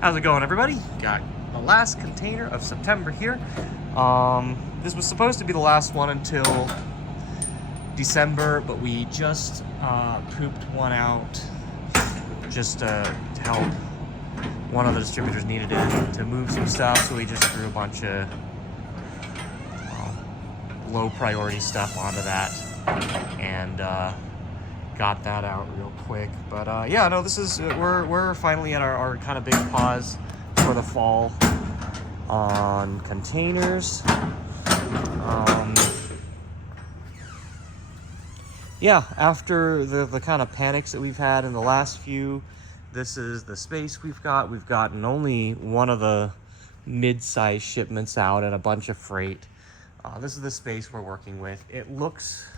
How's it going, everybody? Got the last container of September here. This was supposed to be the last one until December, but we just pooped one out just to help. One of the distributors needed it to move some stuff, so we just threw a bunch of low priority stuff onto that and got that out real quick. But yeah, no, this is we're finally at our kind of big pause for the fall on containers. Yeah, after the kind of panics that we've had in the last few, this is the space we've got. We've gotten only one of the mid-size shipments out and a bunch of freight. This is the space we're working with. It looks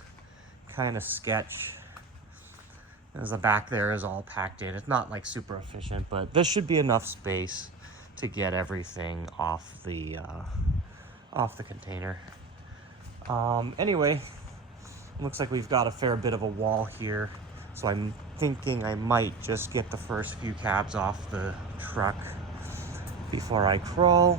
kind of sketch, as the back there is all packed in. It's not like super efficient, but this should be enough space to get everything off the container. Anyway, looks like we've got a fair bit of a wall here, so I'm thinking I might just get the first few cabs off the truck before I crawl.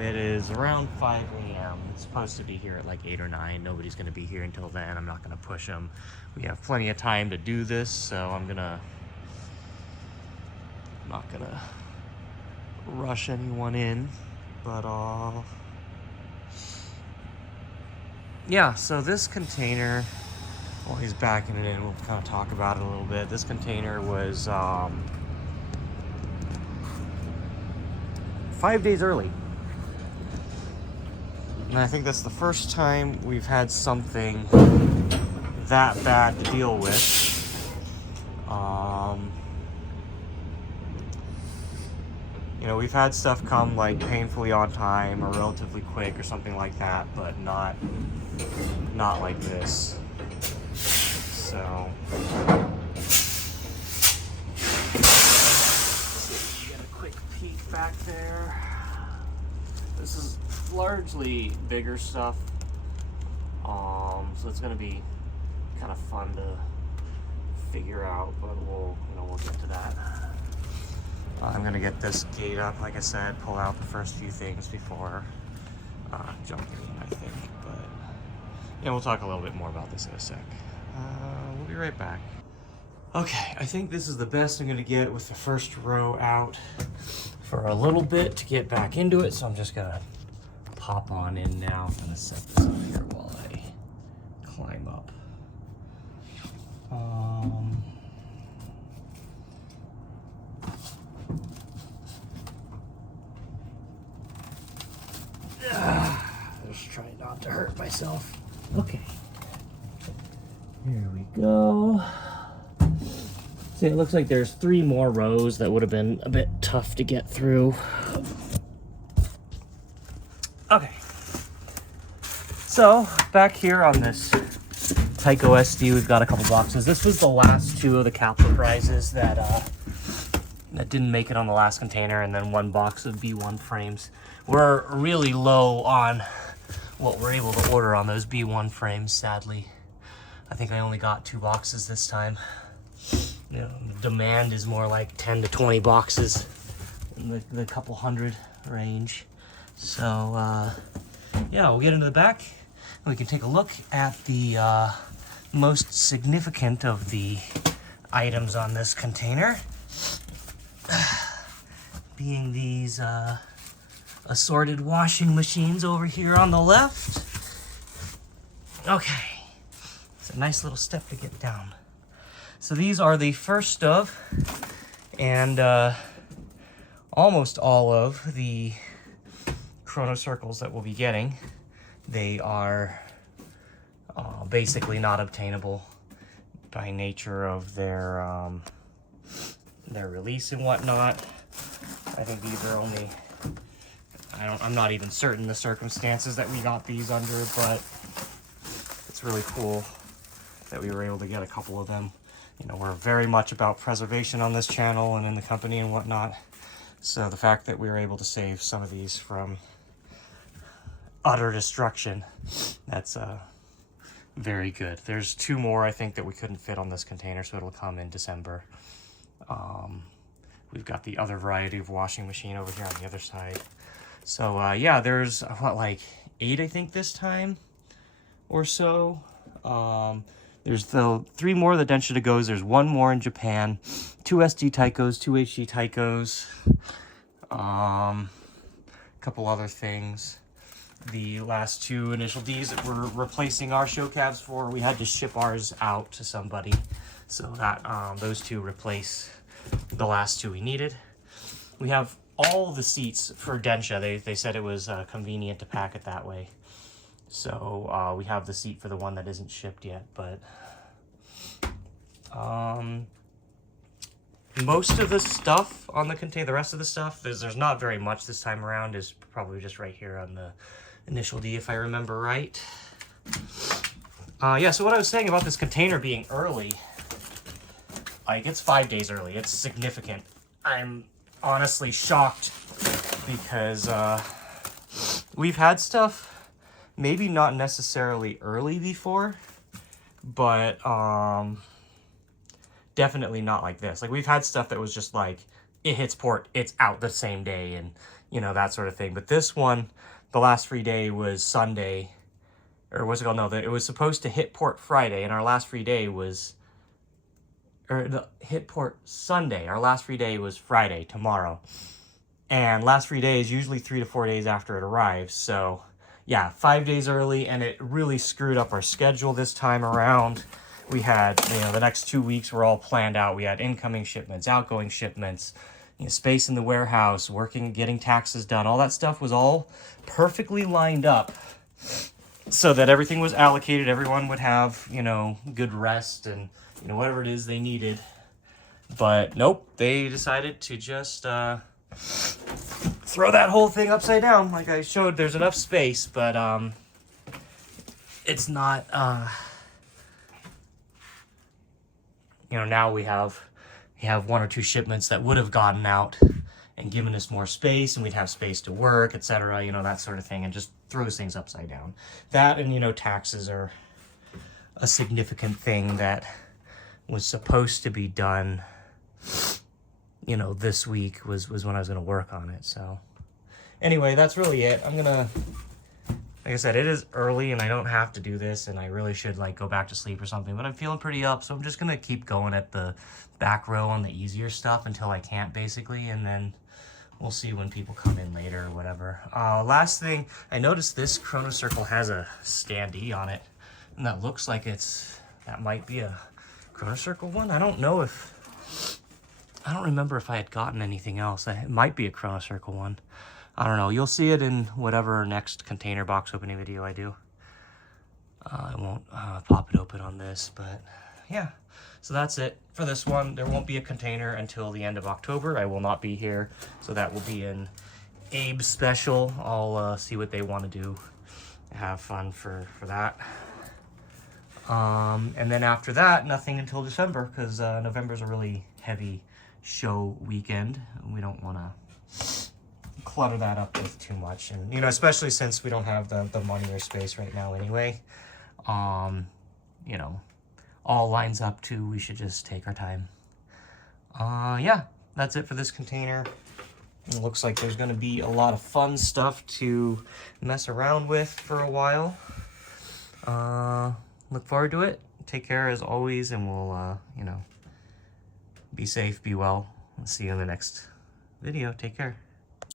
It is around 5 a.m. It's supposed to be here at like 8 or 9. Nobody's going to be here until then. I'm not going to push them. We have plenty of time to do this, so I'm not going to rush anyone in. But yeah, so this container, while he's backing it in, we'll kind of talk about it a little bit. This container was 5 days early. And I think that's the first time we've had something that bad to deal with. You know, we've had stuff come like painfully on time or relatively quick or something like that, but not like this. So let's get a quick peek back there. This is largely bigger stuff, so it's going to be kind of fun to figure out, but we'll get to that. I'm going to get this gate up, like I said, pull out the first few things before jumping in, I think. But yeah, we'll talk a little bit more about this in a sec. We'll be right back. Okay, I think this is the best I'm going to get with the first row out for a little bit to get back into it, so I'm just going to pop on in now. I'm going to set this up here while I climb up. Just trying not to hurt myself. Okay. Here we go. See, it looks like there's 3 more rows that would have been a bit tough to get through. Okay. So, back here on this Tyco SD, we've got a couple boxes. This was the last 2 of the capsule prizes that didn't make it on the last container, and then 1 box of B1 frames. We're really low on what we're able to order on those B1 frames, sadly. I think I only got 2 boxes this time. You know, the demand is more like 10 to 20 boxes in the couple hundred range. So, yeah, we'll get into the back and we can take a look at the most significant of the items on this container, being these assorted washing machines over here on the left. Okay, it's a nice little step to get down. So these are the first of, and almost all of the Chrono Circles that we'll be getting. They are basically not obtainable by nature of their release and whatnot. I think these are only, I'm not even certain the circumstances that we got these under, but it's really cool that we were able to get a couple of them. You know, we're very much about preservation on this channel and in the company and whatnot. So the fact that we were able to save some of these from utter destruction, that's very good. There's 2 more I think that we couldn't fit on this container, so it'll come in December. we've got the other variety of washing machine over here on the other side. So yeah, there's what, like 8 I think this time or so. There's the 3 more of the Densha to goes. There's 1 more in Japan, 2 SD Taikos, 2 HD Taikos, couple other things. The last 2 initial Ds that we're replacing our show cabs for, we had to ship ours out to somebody, so that those 2 replace the last 2 we needed. We have all the seats for Densha. They said it was convenient to pack it that way. So we have the seat for the one that isn't shipped yet, but most of the stuff on the container, the rest of the stuff, there's not very much this time around, is probably just right here on the initial D, if I remember right. Yeah, so what I was saying about this container being early, like, it's 5 days early. It's significant. I'm honestly shocked because we've had stuff maybe not necessarily early before, but definitely not like this. Like, we've had stuff that was just like, it hits port, it's out the same day, and you know, that sort of thing. But this one, the last free day was Sunday, or what's it called? No, it was supposed to hit port Friday, and our last free day was, or the hit port Sunday. Our last free day was Friday, tomorrow. And last free day is usually 3 to 4 days after it arrives. So yeah, 5 days early, and it really screwed up our schedule this time around. We had, you know, the next 2 weeks were all planned out. We had incoming shipments, outgoing shipments, you know, space in the warehouse, working, getting taxes done. All that stuff was all perfectly lined up so that everything was allocated. Everyone would have, you know, good rest and, you know, whatever it is they needed. But nope, they decided to just throw that whole thing upside down. Like I showed, there's enough space, but it's not, you know, now we have 1 or 2 shipments that would have gotten out and given us more space, and we'd have space to work, etc., you know, that sort of thing, and just throws things upside down. That, and, you know, taxes are a significant thing that was supposed to be done, you know, this week was when I was going to work on it. So anyway, that's really it. I'm gonna, like I said, it is early and I don't have to do this, and I really should like go back to sleep or something, but I'm feeling pretty up, so I'm just gonna keep going at the back row on the easier stuff until I can't, basically, and then we'll see when people come in later or whatever. Last thing, I noticed this Chrono Circle has a standee on it, and that looks like that might be a Chrono Circle one. I don't remember if I had gotten anything else. It might be a Chrono Circle one. I don't know. You'll see it in whatever next container box opening video I do. I won't pop it open on this, but yeah. So that's it for this one. There won't be a container until the end of October. I will not be here, so that will be an Abe special. I'll see what they want to do. Have fun for that. And then after that, nothing until December, because November's a really heavy show weekend. We don't want to clutter that up with too much, and you know, especially since we don't have the money or space right now anyway. You know, all lines up to we should just take our time. Yeah, that's it for this container. It looks like there's going to be a lot of fun stuff to mess around with for a while. Look forward to it. Take care as always, and we'll you know, be safe, be well. I'll see you in the next video. Take care.